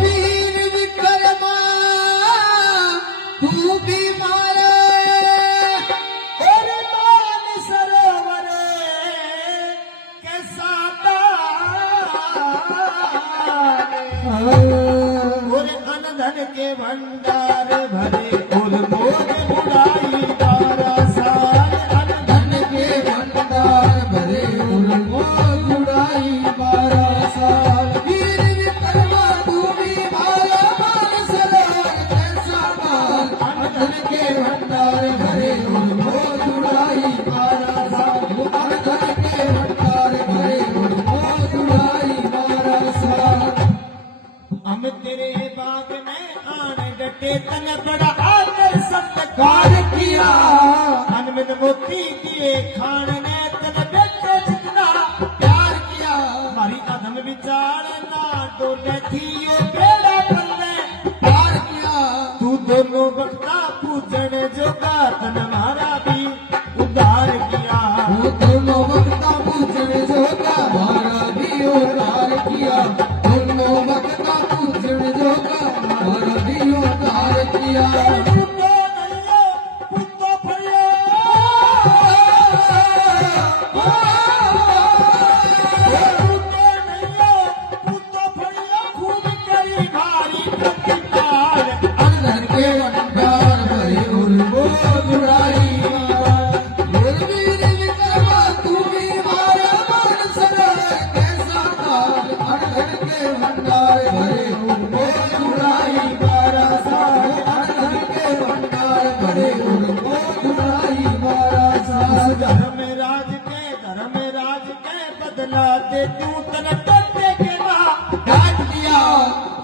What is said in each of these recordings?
वीर विक्रमा तू भी मारे और मान सरोवर के साता और अनधन के भंडार भरे और मोर मुराई तारा साल अनधन के भंडार भरे और मोर मुराई बारा साल वीर विक्रमा तू भी मारा मान सरोवर के साता अनधन के भंडार भरे और मोर मुराई बारा साल अनधन के भंडार भरे और मोर मुराई बारा साल हम तेरे बाग में आन डटे तन बड़ा आदर सत्कार किया अनमन मोती दिए खान ने तन बेटे जितना प्यार किया हमारी अधम विचार ना डोले थियो बेड़ा पल्ले प्यार किया तू दोनों बख्ता पूजन जोगा तन हमारा भी उद्धार किया तू दोनों बख्ता पूजन जोगा हमारा भी उद्धार किया दोनों बख्ता पूजन जोगा हमारा भी उद्धार किया बदला दे तू तन टट्टे के डांट दिया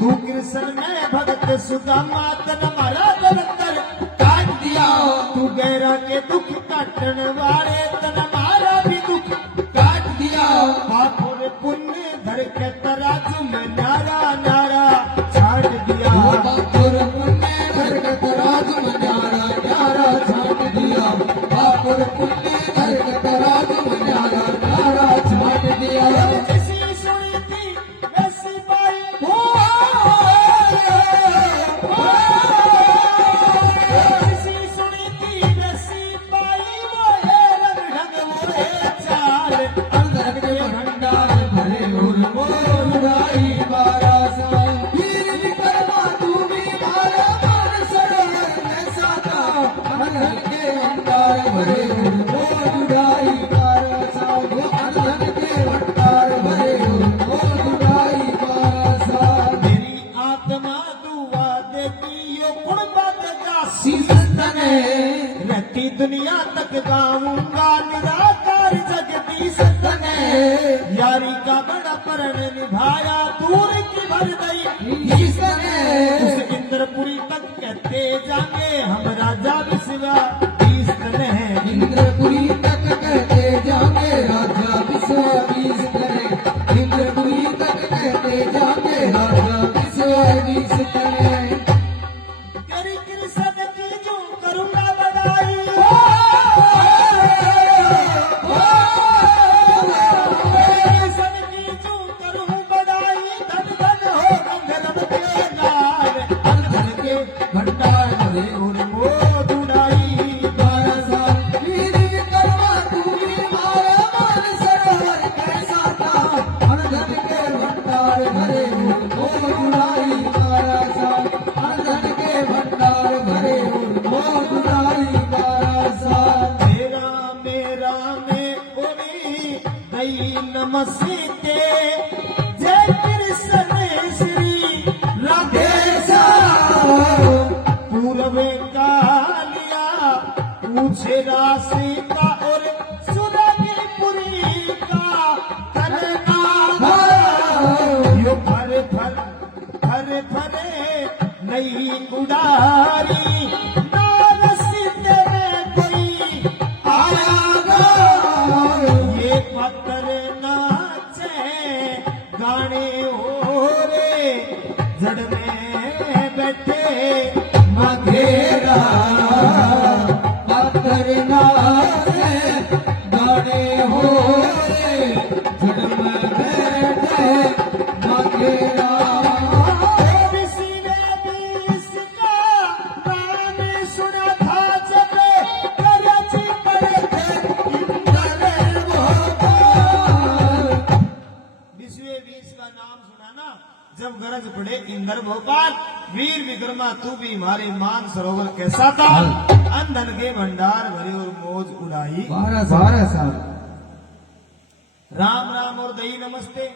तू कृष्ण में भगत सुदामा तन मारा दलतर काट दिया तू गैरा के दुख काटन वाले तन मारा भी दुख काट दिया पापों पुण्य धर के तराजू में नारा नारा छाट दिया पापों पुण्य धर के तराजू में नारा नारा छाट दिया पापों पुण्य धर के तराजू में नारा नारा छाट दिया जैसी सुनी थी वैसी पाई जैसी सुनी थी वैसी पाई वो है रंग ढंग वो है चाल अंदर के भंडार भरे और मोर मुराई बारा साल वीर विक्रमा तू भी मारा मान सरोवर में साता अंदर के भंडार भरे और मोर मुराई बारा साल अंदर के भंडार भरे और मोर मुराई बारा साल मेरी आत्मा दुआ देती यो कुर्बत का सीसने रहती दुनिया तक गाऊंगा निराकार जगदीश तने यारी का बड़ा प्रण निभाया दूर की भर गई ईसने उस इंद्रपुरी तक कहते जाएंगे हम राजा विश्वा ईसने इंद्रपुरी तक कहते जाएंगे राजा विश्वा ईसने इंद्रपुरी तक कहते जाएंगे राजा विश्वा ईसने तेरी कृष्ण की जो करूंगा बड़ाई कृष्ण की जो करूं बड़ाई धन धन हो गंधर्व के नाल धन के भंडार भरे और मोर मुराई बारा साल वीर विक्रमा तू भी मारा मान सरोवर के साता धन के भंडार भरे और मोर मुराई बारा साल धन के भंडार भरे और मोर मुराई बारा साल मेरा में कोई दई नमस्ते जय कृष्ण श्री राधे पूर्व कालिया पूछे राशि का और सुरगिपुरी का करना यो फर फरे नहीं उड़ारी ना रसीते में कोई आया ये पत्थर नाचे गाने हो रे जड़ में बैठे मघेरा पत्थर नाचे गाने हो रे जड़ में बैठे मघेरा इंद्र भोपाल वीर विक्रमा तू भी हमारे मान सरोवर कैसा था, अंधन के भंडार भरे और मौज उड़ाई 12 साल। राम राम और दही नमस्ते,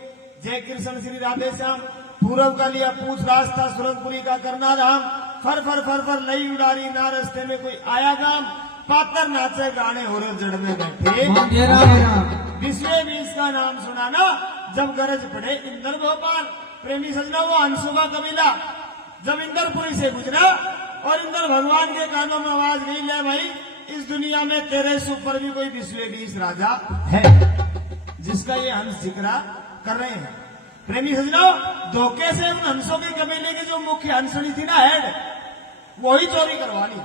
जय कृष्ण श्री राधे श्याम। पूरब का लिया पूछ रास्ता, सुरतपुरी का करना राम। फर फर फर फर नई उड़ारी ना, रस्ते में कोई आया गाम। पातर नाचे गाने हो रहे जड़ में बैठे, विश्व बीस का नाम सुना ना जब गरज पड़े इंद्र भोपाल। प्रेमी सजना वो अंशु का कबीला जब इंद्रपुरी से गुजरा और इंद्र भगवान के कानों में आवाज नहीं ले भाई, इस दुनिया में तेरे से ऊपर भी कोई विश्व बीस राजा है, जिसका ये हंस जिक्रा कर रहे हैं। प्रेमी सजनाओ, धोखे से उन हंसों के कबीले की जो मुख्य हंसनी थी ना हेड, वही चोरी करवा ली।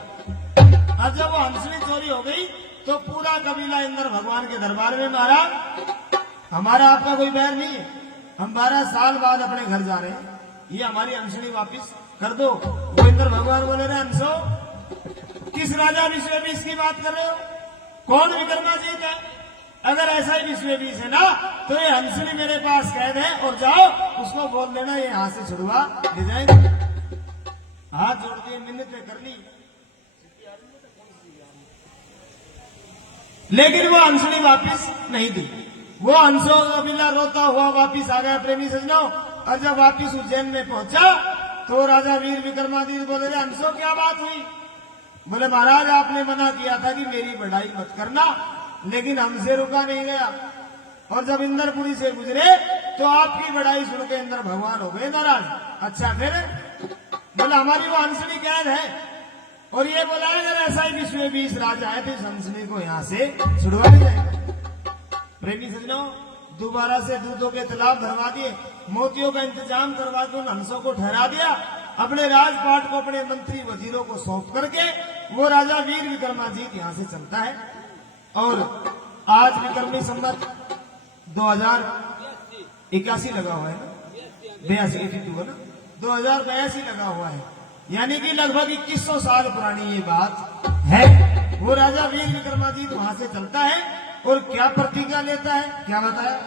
अब जब वो हंसनी चोरी हो गई तो पूरा कबीला इंद्र भगवान के दरबार में मारा, हमारा आपका कोई बैर नहीं है, हम 12 साल बाद अपने घर जा रहे हैं, ये हमारी हंसनी वापिस कर दो। वो इंद्र भगवान बोले रहे हंसो, किस राजा विश्व बीस की बात कर रहे हो, कौन विक्रमाजीत है? अगर ऐसा ही विश्व बीस है ना तो ये हंसनी मेरे पास कैद है, और जाओ उसको बोल देना ये हाथ से छुड़वा ले जाएंगे। हाथ जोड़ दिए, मिन्नतें कर ली, लेकिन वो हंसनी वापिस नहीं दी। वो हंसो कबीला रोता हुआ वापिस आ गया प्रेमी सजनाओं। और जब वापिस उज्जैन में पहुंचा तो राजा वीर विक्रमादित्य बोले हंसो क्या बात हुई? बोले महाराज आपने मना किया था कि मेरी बढ़ाई मत करना, लेकिन हमसे रुका नहीं गया, और जब इंद्रपुरी से गुजरे तो आपकी बढ़ाई सुन के इंद्र भगवान हो गए नाराज। अच्छा फिर? बोला हमारी वो हंसनी कैद है, और ये बोला अगर ऐसा ही विश्व बीस राजा है तो इस हंसनी को यहाँ से छुड़वा दिया जाएगा। प्रेमी सजनों, दोबारा से दूधों के तालाब भरवा दिए, मोतियों का इंतजाम करवा के उन हंसों को ठहरा दिया। अपने राजपाट को अपने मंत्री वजीरों को सौंप करके वो राजा वीर विक्रमाजीत यहाँ से चलता है। और आज विक्रमी संवत 2081 लगा हुआ है ना, 82 है ना, 2082 लगा हुआ है, यानी कि लगभग 2100 साल पुरानी ये बात है। वो राजा वीर विक्रमाजीत वहां से चलता है और क्या प्रतिज्ञा लेता है, क्या बताया?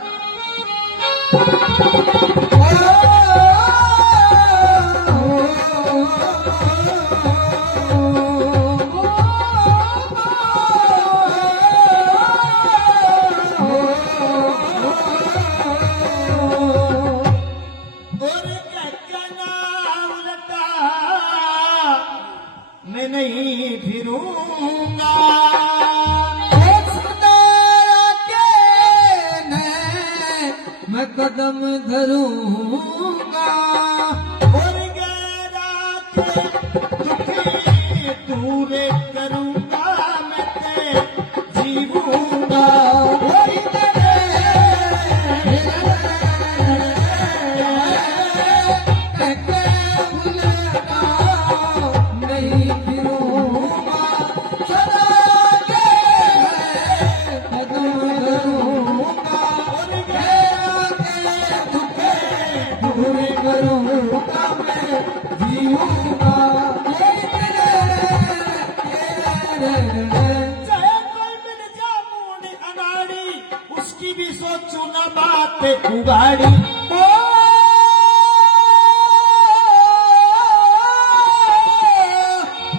मैं नहीं फिरूंगा मैं कदम धरूंगा, और गैरा दुखी दूर करूंगा, मैं ते जीवूंगा। उसकी भी सोचू ना बात उगाड़ी,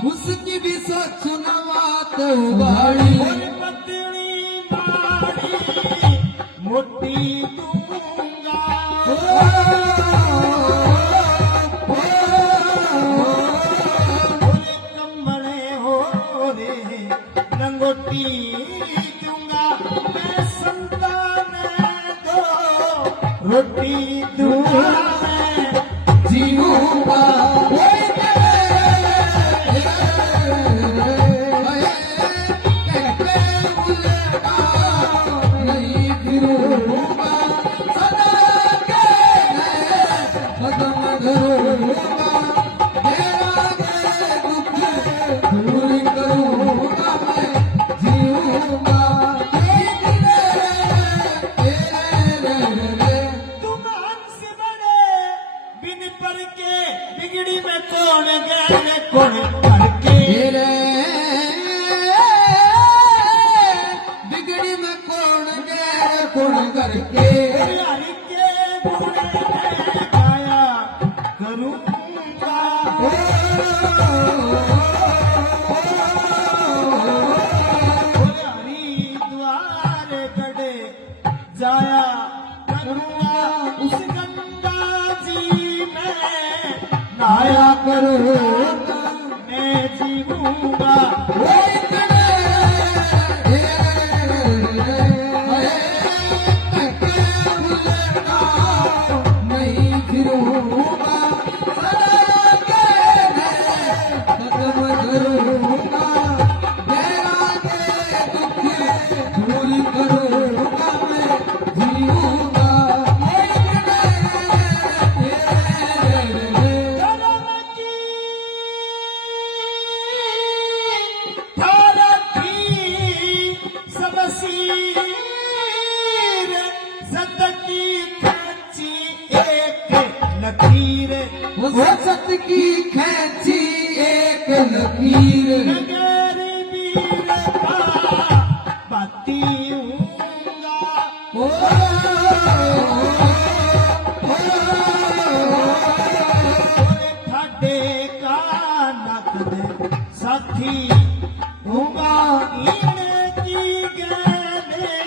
उसकी भी सोचू ना बात उगाड़ी। पतली मारी मोटी दूंगा, कमले हो रे लंगोटी दूंगा, मैं संतान दो रोटी दूंगा, मैं जीऊंगा। बिगड़ी में कौन गए कौन करके, बिगड़ी में कौन गए कौन करके, हरि के गुण गाया करूं हरिद्वार कड़े जाया करूंगा उस गंगा जी में नहाया करूंगा मैं जीऊंगा नहीं फिरूंगा सदा के खत्म करूंगा मेरा के दुख दूर करूंगा मैं जीऊंगा धर्म की धारथी समसीर सत की खची एक लकीर वो सत की खींची एक लकीर नगर वीर का बातीऊंगा ओ ठाडे का नक दे साथी हूंगा इनकी गले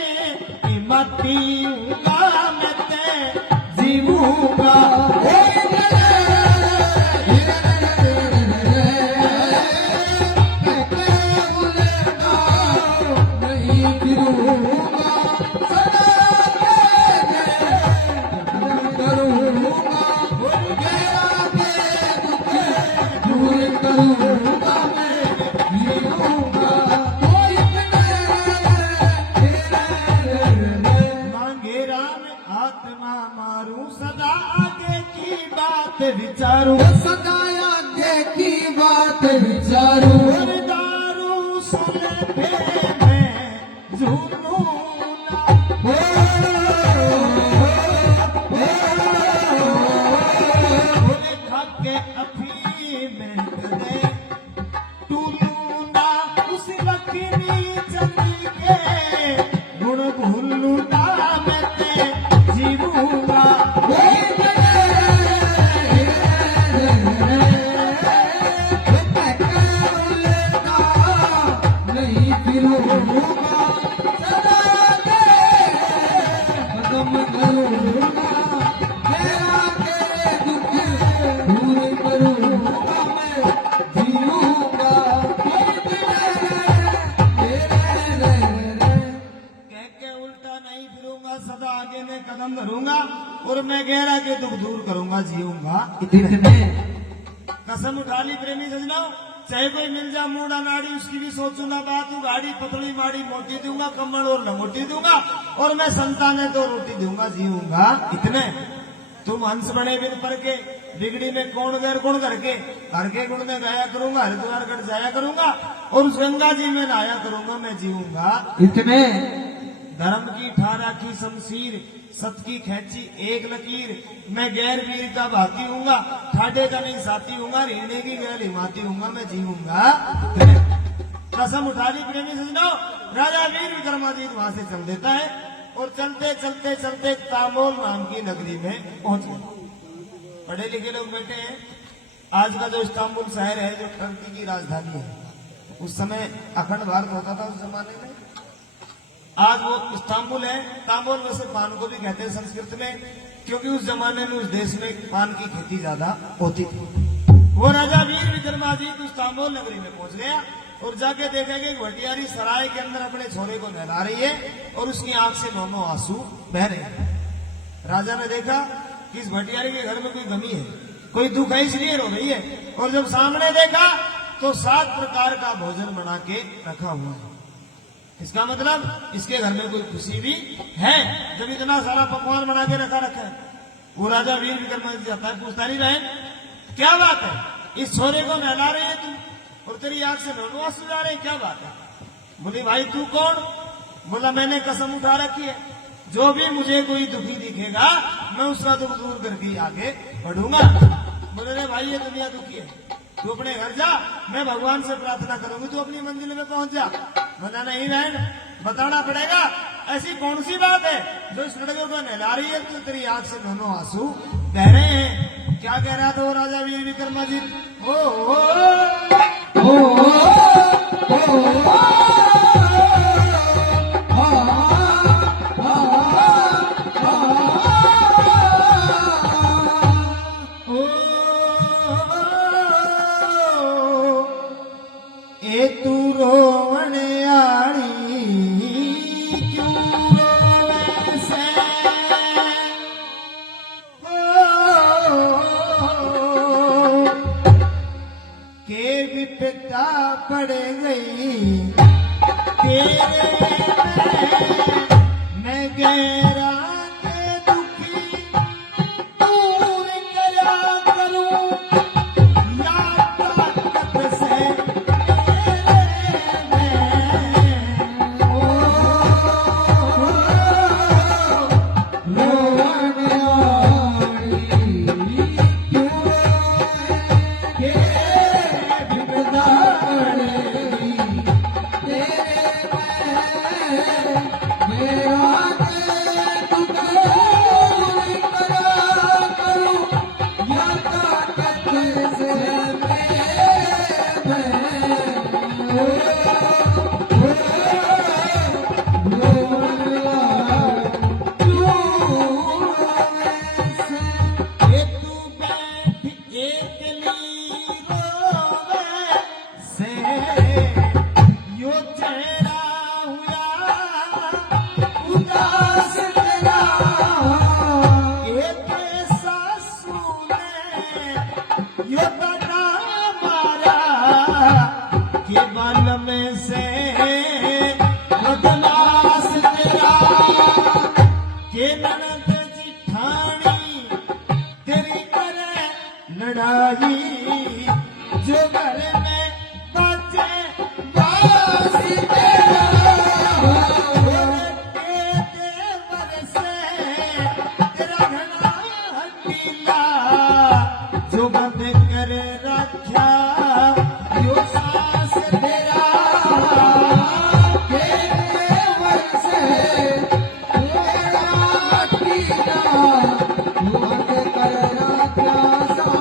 हिम्मती हूंगा मैं ते जीऊंगा नहीं फिरूंगा सदा करूंगा मेरा के दुख दूर करूंगा मैं जीऊंगा मांगे राम आत्मा मारू सदा आगे की बात विचारूं सदा आगे की बात विचारूं और दारू सुन पे मैं झूमूं ना बोले खाके अफीम करे टूलूंगा उस लकीरी चंदी के गुण भूलूंगा मैं ते जीऊंगा नहीं फिरूंगा सदा के खत्म करूंगा मेरा के दुख दूर करूंगा मैं जीऊंगा कह के उल्टा नहीं फिरूंगा सदा आगे में कदम धरूंगा और मैं गहरा के दुख दूर करूंगा जीऊंगा इतने कसम उठा ली प्रेमी सजनाओ चाहे कोई मिल जा मूड़ा नाड़ी उसकी भी सोचूंगा बात हूँ गाड़ी पतली माड़ी मोटी दूंगा कमल और लंगोटी दूंगा और मैं संतान है तो रोटी दूंगा जीऊंगा इतने तुम हंस बने बिन पर के बिगड़ी में कौन गैर गुण करके घर के गुण में गाया करूंगा हरिद्वार गढ़ जाया करूंगा और उस गंगा जी में नहाया करूंगा मैं जीऊंगा इतने धर्म की ठारा की शमशीर सत की खैची एक लकीर मैं गैर वीर का भाती हूँगा ठाडे का नहीं साथी हूँगा रहने की गैर हिमाती हूँगा मैं जीऊंगा कसम उठा ली प्रेमी सजनाओ राजा वीर विक्रमादित्य वहां से चल देता है और चलते चलते चलते तामोल नाम की नगरी में पहुंच गए पढ़े लिखे लोग बैठे हैं आज का जो इस्तांबुल शहर है जो टर्की की राजधानी है उस समय अखंड भारत होता था उस जमाने में आज वो इस्तांबुल है तांबुल वैसे पान को भी कहते हैं संस्कृत में क्योंकि उस जमाने में उस देश में पान की खेती ज्यादा होती थी वो राजा वीर विक्रमादित्य उस तांबुल नगरी में पहुंच गया और जाके देखा कि भटियारी सराय के अंदर अपने छोरे को नहला रही है और उसकी आंख से दोनों आंसू बह रहे हैं राजा ने देखा कि इस भटियारी के घर में कोई गमी है कोई दुख है इसलिए रो रही है और जब सामने देखा तो 7 प्रकार का भोजन बना के रखा हुआ है इसका मतलब इसके घर में कोई खुशी भी है जब इतना सारा पकवान बना के रखा है वो राजा वीर विक्रमादित्य जाता है पूछता नहीं बहन क्या बात है इस छोरे को नहला रही है तू और तेरी आंख से दोनों आंसू जा रहे हैं क्या बात है बोली भाई तू कौन बोला मैंने कसम उठा रखी है जो भी मुझे कोई दुखी दिखेगा मैं उसका दुख दूर करके आगे बढ़ूंगा बोले रे भाई ये दुनिया दुखी है तू अपने घर जा मैं भगवान से प्रार्थना करूंगी तू अपनी मंजिल में पहुंच जा बोला नहीं बहन बताना पड़ेगा ऐसी कौन सी बात है जो इस लड़के को नहला रही है तो तेरी आंख से दोनों आंसू बह रहे हैं क्या कह रहा था वो राजा वीर विक्रमादित्य? ओ, ओ ओ, ए तू रोवण आड़ी क्यों रोवे से? के विपदा पड़ गई तेरे मैं गहरा के दुखी दूर करा करूं या ताकत से ये तू बैठ एकली रोवे से यो चेहरा हुआ उदास तेरा एक सासू ने यो बता मारा के बाल में से बदमाश तेरा के ननद जिठानी तेरी करे लड़ाई जो घर